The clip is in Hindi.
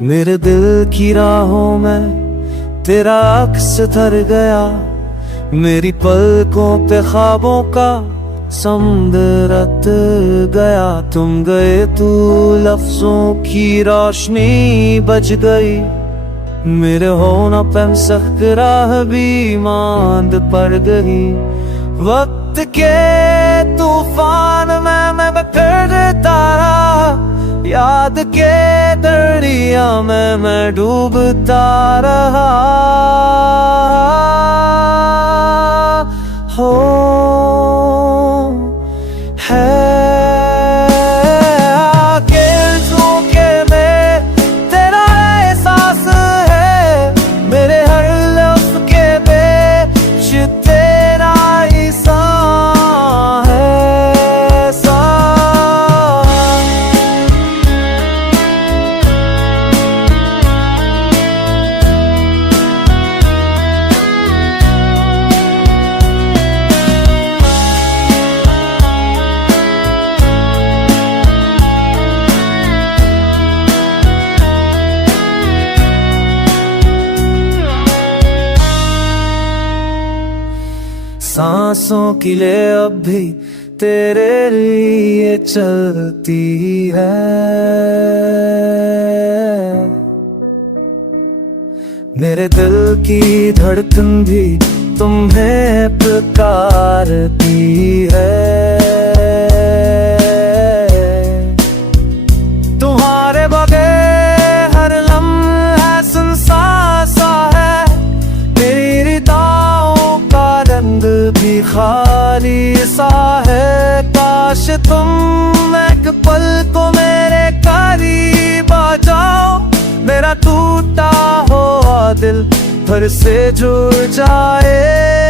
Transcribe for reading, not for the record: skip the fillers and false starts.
मेरे दिल की राहों में तेरा अक्स धर गया, मेरी पलकों पे ख्वाबों का समुंदर रत गया। तुम गए तू लफ्जों की रोशनी बच गई, मेरे होना पे सख्त राह भी मांद पड़ गई। वक्त के तूफान में मैं बिखरता रहा, याद के दरिया में मैं डूबता रहा। हो है आंखें के में तेरा एहसास है, मेरे हर लफ्ज के बीच तेरा ही साह है, साह। सांसों की ले अब भी तेरे लिए चलती है, मेरे दिल की धड़कन भी तुम्हें पुकारती है। तुम्हारे बगैर हर लम्हा सुनसान सा है, मेरी रिदाओं का रंग भी खाली सा है। काश तुम एक पल को मेरे करीब आ जाओ, मेरा टूटा हुआ दिल फिर से जुड़ जाए।